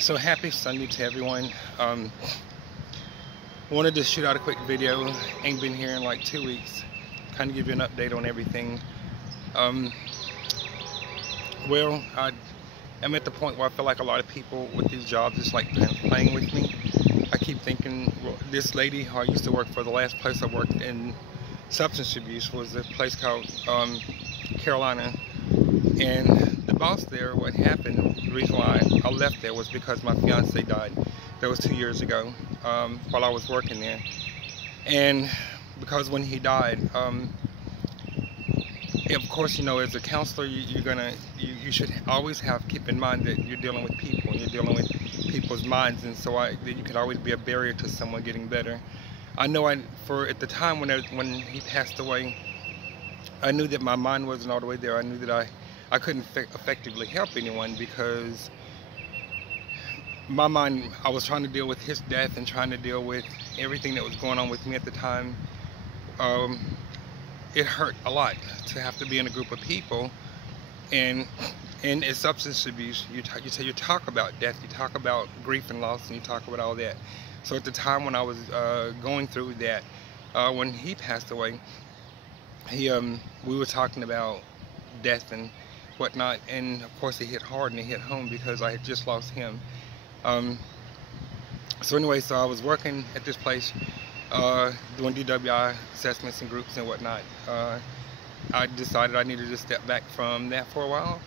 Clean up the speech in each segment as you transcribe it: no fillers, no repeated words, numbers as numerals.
So happy Sunday to everyone. Wanted to shoot out a quick video. Ain't been here in like 2 weeks. Kind of give you an update on everything. Um, I'm at the point where I feel like a lot of people with these jobs is like playing with me. I keep thinking, well, this lady who I used to work for, the last place I worked in substance abuse was a place called Carolina. And the boss there, what happened, the reason why I left there was because my fiance died. That was 2 years ago, while I was working there. And because when he died, of course, you know, as a counselor, you should always keep in mind that you're dealing with people and you're dealing with people's minds, and so that you could always be a barrier to someone getting better. I know at the time when he passed away, I knew that my mind wasn't all the way there. I knew that I couldn't effectively help anyone because my mind, I was trying to deal with his death and trying to deal with everything that was going on with me at the time. It hurt a lot to have to be in a group of people, and in substance abuse, you talk about death, you talk about grief and loss, and you talk about all that. So at the time when I was going through that, when he passed away, we were talking about death and whatnot, and of course it hit hard and it hit home because I had just lost him. So anyway, so I was working at this place, doing DWI assessments and groups and whatnot. I decided I needed to step back from that for a while,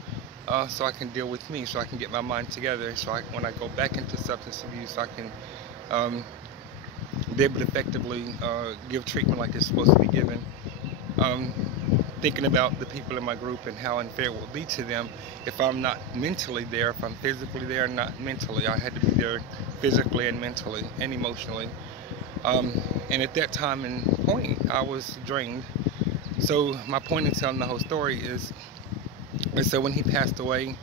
so I can deal with me, so I can get my mind together, so when I go back into substance abuse, I can be able to effectively give treatment like it's supposed to be given. Thinking about the people in my group and how unfair it will be to them if I'm not mentally there, if I'm physically there, not mentally. I had to be there physically and mentally and emotionally. And at that time and point, I was drained. So my point in telling the whole story is, so when he passed away,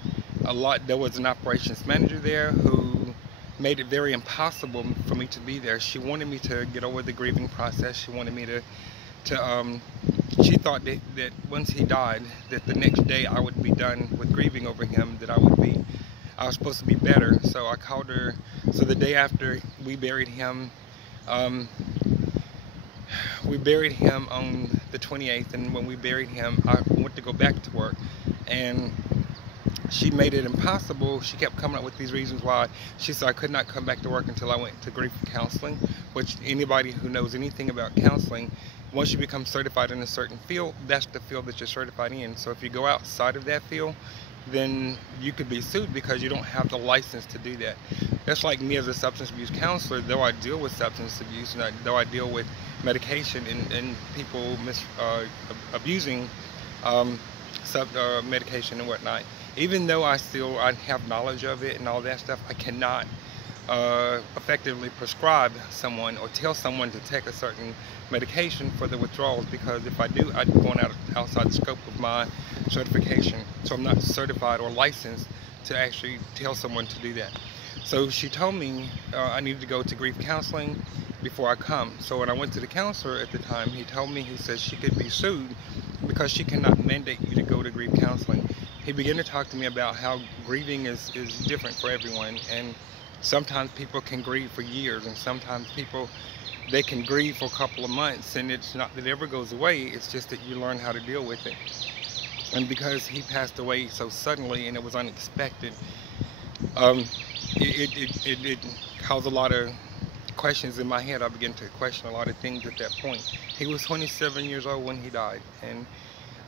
there was an operations manager there who made it very impossible for me to be there. She wanted me to get over the grieving process. She wanted me to she thought that once he died, that the next day I would be done with grieving over him, that I was supposed to be better. So I called her. So the day after we buried him, on the 28th, and when we buried him, I went to go back to work, and she made it impossible. She kept coming up with these reasons why. She said I could not come back to work until I went to grief counseling, which anybody who knows anything about counseling, once you become certified in a certain field, that's the field that you're certified in. So if you go outside of that field, then you could be sued because you don't have the license to do that. That's like me as a substance abuse counselor. Though I deal with substance abuse, and though I deal with medication and people abusing medication and whatnot, even though I have knowledge of it and all that stuff, I cannot effectively prescribe someone or tell someone to take a certain medication for the withdrawals, because if I do, I'd be going outside the scope of my certification. So I'm not certified or licensed to actually tell someone to do that. So she told me I needed to go to grief counseling before I come. So when I went to the counselor at the time, he told me, he said she could be sued because she cannot mandate you to go to grief counseling. He began to talk to me about how grieving is different for everyone, and sometimes people can grieve for years, and sometimes they can grieve for a couple of months, and it's not that it ever goes away, it's just that you learn how to deal with it. And because he passed away so suddenly and it was unexpected, it caused a lot of questions in my head. I began to question a lot of things at that point. He was 27 years old when he died, and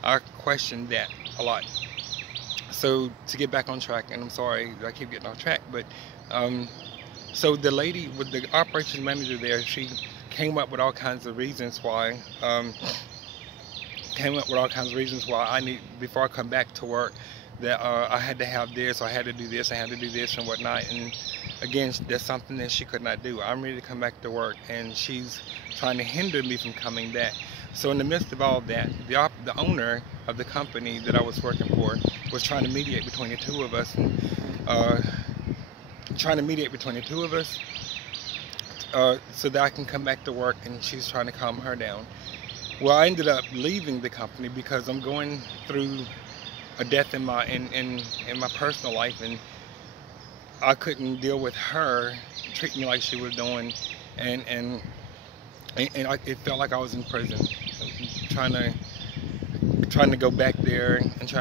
I questioned that a lot. So to get back on track, and I'm sorry I keep getting off track, but so the lady with the operations manager there, she came up with all kinds of reasons why I need, before I come back to work, that I had to have this, I had to do this, I had to do this and whatnot. And again, that's something that she could not do. I'm ready to come back to work, and she's trying to hinder me from coming back. So in the midst of all of that, the owner of the company that I was working for was trying to mediate between the two of us, and so that I can come back to work, and she's trying to calm her down. Well, I ended up leaving the company because I'm going through a death in my personal life, and I couldn't deal with her treating me like she was doing, and it felt like I was in prison, trying to go back there and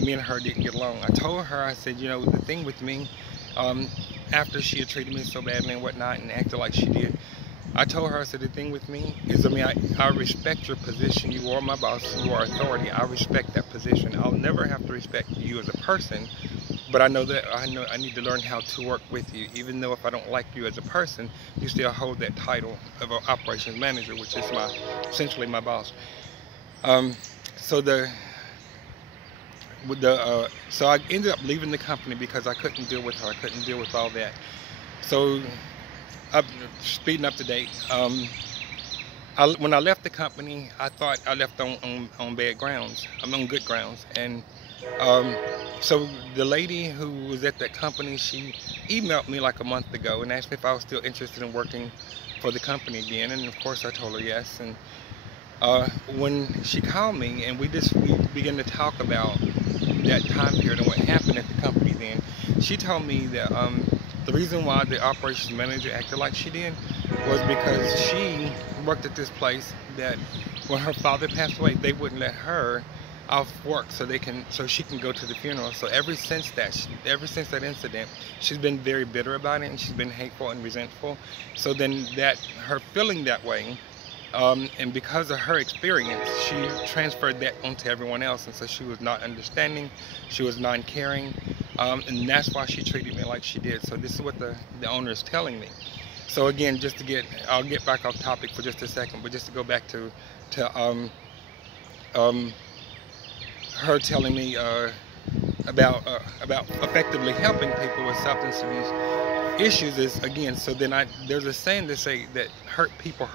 me and her didn't get along. I told her, I said, you know, the thing with me, after she had treated me so badly and whatnot and acted like she did, I told her, I said, the thing with me is, I mean, I respect your position. You are my boss. You are authority. I respect that position. I'll never have to respect you as a person, but I know I need to learn how to work with you. Even though if I don't like you as a person, you still hold that title of an operations manager, which is essentially my boss. So so I ended up leaving the company because I couldn't deal with her. I couldn't deal with all that. So, speeding up to date, when I left the company, I thought I left on bad grounds. I'm on good grounds. And so the lady who was at that company, she emailed me like a month ago and asked me if I was still interested in working for the company again. And of course I told her yes. And when she called me and we began to talk about that time period and what happened at the company then, she told me that the reason why the operations manager acted like she did was because she worked at this place that when her father passed away, they wouldn't let her off work so she can go to the funeral. So ever since that incident, she's been very bitter about it, and she's been hateful and resentful. So then her feeling that way, and because of her experience, she transferred that onto everyone else, and so she was not understanding, she was non-caring, and that's why she treated me like she did. So this is what the owner is telling me. So again, I'll get back off topic for just a second, but just to go back to her telling me about effectively helping people with substance abuse issues is, again, so then there's a saying to say that hurt people,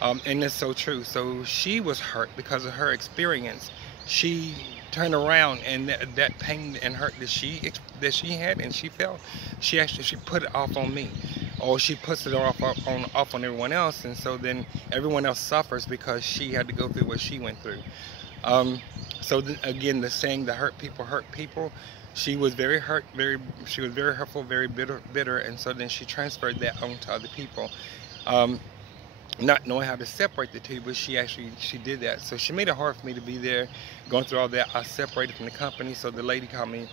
and it's so true. So she was hurt because of her experience. She turned around, and that pain and hurt that she had and she felt, she put it off on me, or she puts it off on everyone else, and so then everyone else suffers because she had to go through what she went through. So again, the saying, the hurt people, she was very hurtful, very bitter, and so then she transferred that onto other people, not knowing how to separate the two, but she did that. So she made it hard for me to be there, going through all that. I separated from the company, so the lady called me,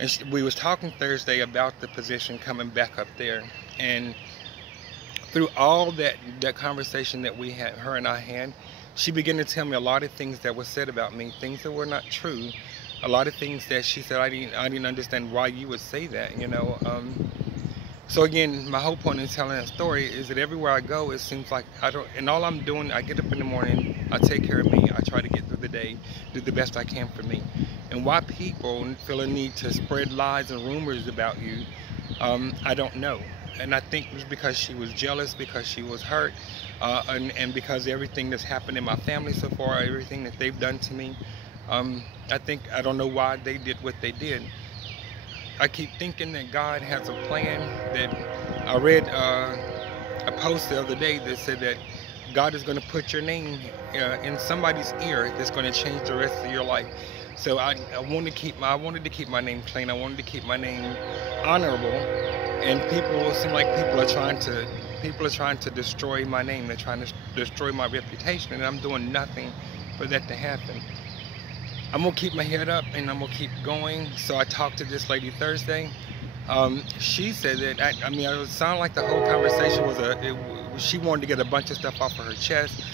and we was talking Thursday about the position coming back up there, and through all that conversation that we had, her and I had, she began to tell me a lot of things that were said about me, things that were not true, a lot of things that she said I didn't understand why you would say that, you know. So again, my whole point in telling that story is that everywhere I go, it seems like and all I'm doing, I get up in the morning, I take care of me, I try to get through the day, do the best I can for me. And why people feel a need to spread lies and rumors about you, I don't know. And I think it was because she was jealous, because she was hurt, and because everything that's happened in my family so far, everything that they've done to me, I don't know why they did what they did. I keep thinking that God has a plan. That I read a post the other day that said that God is going to put your name in somebody's ear that's going to change the rest of your life. So I wanted to keep my name clean. I wanted to keep my name honorable. And it seem like people are trying to destroy my name. They're trying to destroy my reputation, and I'm doing nothing for that to happen. I'm gonna keep my head up and I'm gonna keep going. So I talked to this lady Thursday. She said that it sounded like the whole conversation was she wanted to get a bunch of stuff off of her chest.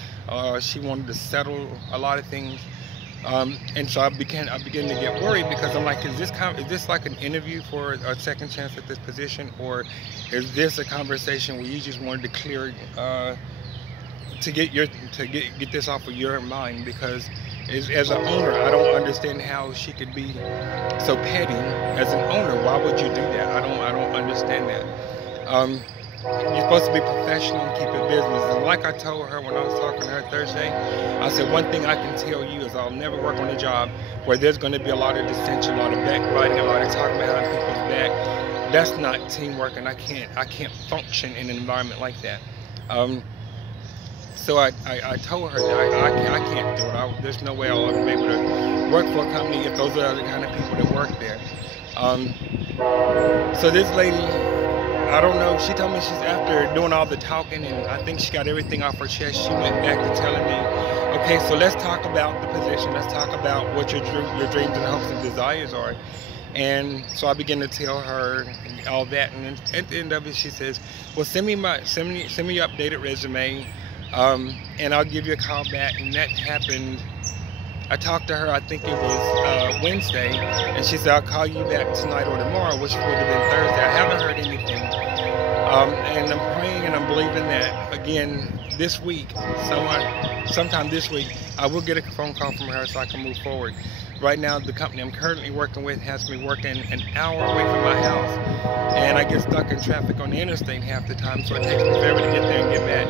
She wanted to settle a lot of things. And so I began to get worried, because I'm like, is this like an interview for a second chance at this position, or is this a conversation where you just wanted to clear to get this off of your mind? Because as an owner, I don't understand how she could be so petty. As an owner, why would you do that? I don't understand that. You're supposed to be professional and keep it business. And like I told her when I was talking to her Thursday, I said, one thing I can tell you is I'll never work on a job where there's going to be a lot of dissension, a lot of backbiting, a lot of talking behind people's back. That's not teamwork, and I can't function in an environment like that. So I told her that I can't do it. There's no way I'll ever be able to work for a company if those are the kind of people that work there. Um, so this lady, I don't know, she told me she's after doing all the talking and I think she got everything off her chest. She went back to telling me, okay, so let's talk about the position. Let's talk about what your dreams and hopes and desires are. And so I began to tell her all that, and then at the end of it, she says, "Well, send me your updated resume, and I'll give you a call back." And that happened. I talked to her. I think it was Wednesday, and she said, "I'll call you back tonight or tomorrow," which would have been Thursday. I haven't heard anything, and I'm praying and I'm believing that again this week, sometime this week, I will get a phone call from her so I can move forward. Right now, the company I'm currently working with has me working an hour away from my house, and I get stuck in traffic on the interstate half the time, so it takes me forever to get there and get back.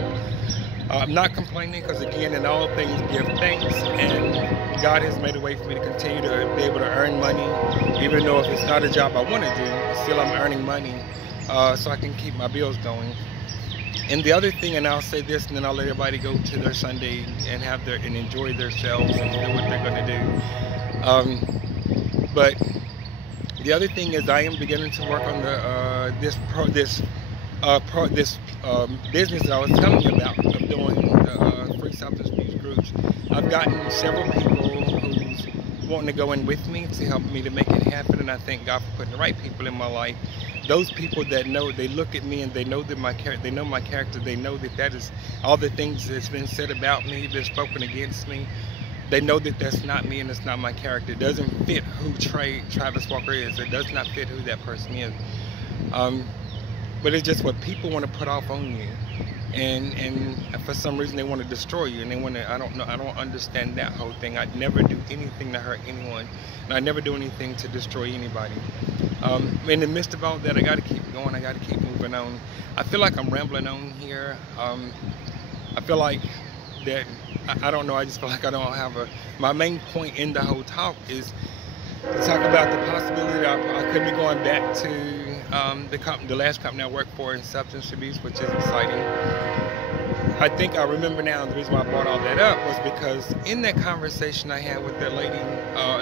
I'm not complaining because, again, in all things, give thanks, and God has made a way for me to continue to be able to earn money, even though if it's not a job I want to do, still I'm earning money so I can keep my bills going. And the other thing, and I'll say this, and then I'll let everybody go to their Sunday and and enjoy themselves and do what they're going to do. But the other thing is, I am beginning to work on the this business that I was telling you about, of doing the free substance abuse groups. I've gotten several people who's wanting to go in with me to help me to make it happen, and I thank God for putting the right people in my life. Those people that know, they look at me and they know that they know my character, they know that is all the things that's been said about me, been spoken against me. They know that that's not me and it's not my character. It doesn't fit who Travis Walker is. It does not fit who that person is. But it's just what people want to put off on you, and for some reason they want to destroy you, and they want to. I don't understand that whole thing. I'd never do anything to hurt anyone, and I never do anything to destroy anybody. In the midst of all that, I got to keep going. I got to keep moving on. I feel like I'm rambling on here. I feel like that. I don't know. I just feel like I don't have my main point in the whole talk is to talk about the possibility that I could be going back to the last company I worked for in substance abuse, which is exciting. I think I remember now the reason why I brought all that up was because in that conversation I had with that lady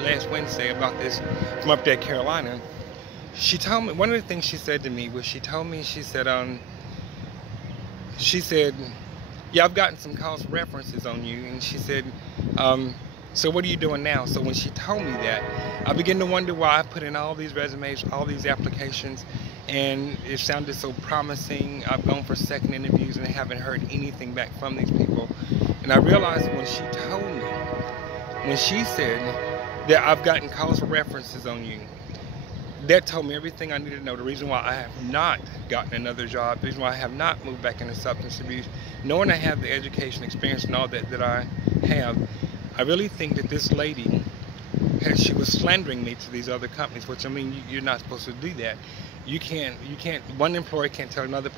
last Wednesday about this from up there, Carolina, she told me, one of the things she said to me was, she said, yeah, I've gotten some calls references on you, and she said, so what are you doing now? So when she told me that, I began to wonder why I put in all these resumes, all these applications, and it sounded so promising. I've gone for second interviews and I haven't heard anything back from these people. And I realized when she told me, when she said that I've gotten calls for references on you, that told me everything I needed to know. The reason why I have not gotten another job, the reason why I have not moved back into substance abuse, knowing I have the education, experience, and all that I have, I really think that this lady, she was slandering me to these other companies, which, I mean, you're not supposed to do that. You can't, one employer can't tell another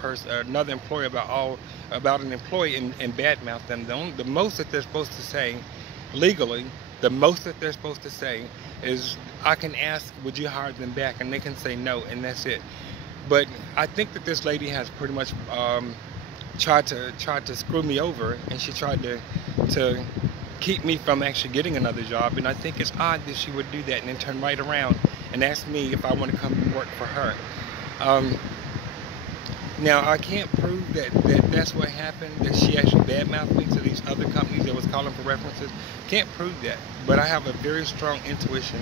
employer about an employee and badmouth them. The most that they're supposed to say, legally, the most that they're supposed to say is, I can ask, would you hire them back? And they can say no, and that's it. But I think that this lady has pretty much tried to screw me over, and she tried to keep me from actually getting another job. And I think it's odd that she would do that and then turn right around and ask me if I want to come and work for her. Now, I can't prove that's what happened, that she actually badmouthed me to these other companies that was calling for references. Can't prove that, but I have a very strong intuition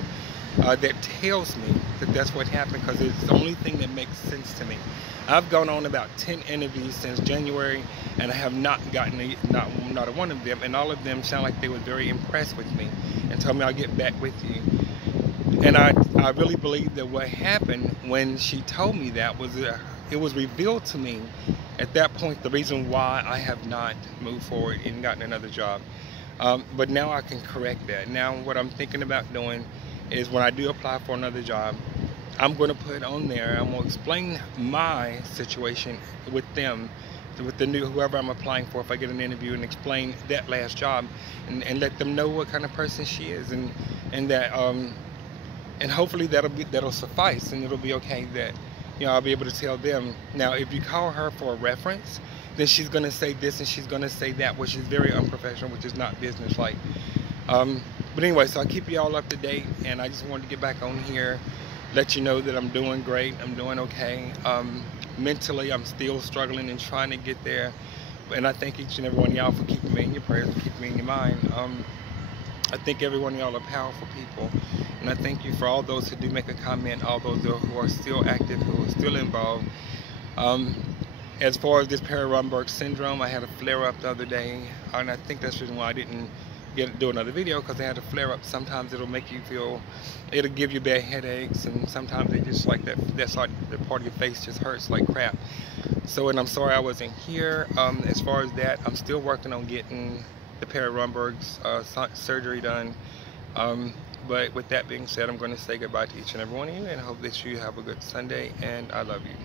that tells me that that's what happened, because it's the only thing that makes sense to me. I've gone on about 10 interviews since January, and I have not gotten not one of them, and all of them sound like they were very impressed with me and told me I'll get back with you. And I really believe that what happened when she told me that was it was revealed to me at that point the reason why I have not moved forward and gotten another job. But now I can correct that. Now what I'm thinking about doing is, when I do apply for another job, I'm going to put on there, I'm going to explain my situation with them, with the new whoever I'm applying for, if I get an interview, and explain that last job and let them know what kind of person she is, and that and hopefully that'll suffice, and it'll be okay that, you know, I'll be able to tell them. Now, if you call her for a reference, then she's going to say this and she's going to say that, which is very unprofessional, which is not business-like. But anyway, so I'll keep you all up to date, and I just wanted to get back on here let you know that I'm doing great. I'm doing okay. Mentally, I'm still struggling and trying to get there. And I thank each and every one of y'all for keeping me in your prayers, and keeping me in your mind. I think every one of y'all are powerful people. And I thank you for all those who do make a comment, all those who are still active, who are still involved. Um, as far as this Perry-Romberg syndrome, I had a flare-up the other day, and I think that's the reason why I didn't do another video, because I had a flare-up. Sometimes it'll make you feel, it'll give you bad headaches, and sometimes it just like that's like the part of your face just hurts like crap. So, and I'm sorry I wasn't here. As far as that, I'm still working on getting the Perry-Romberg's surgery done. But with that being said, I'm going to say goodbye to each and every one of you, and I hope that you have a good Sunday, and I love you.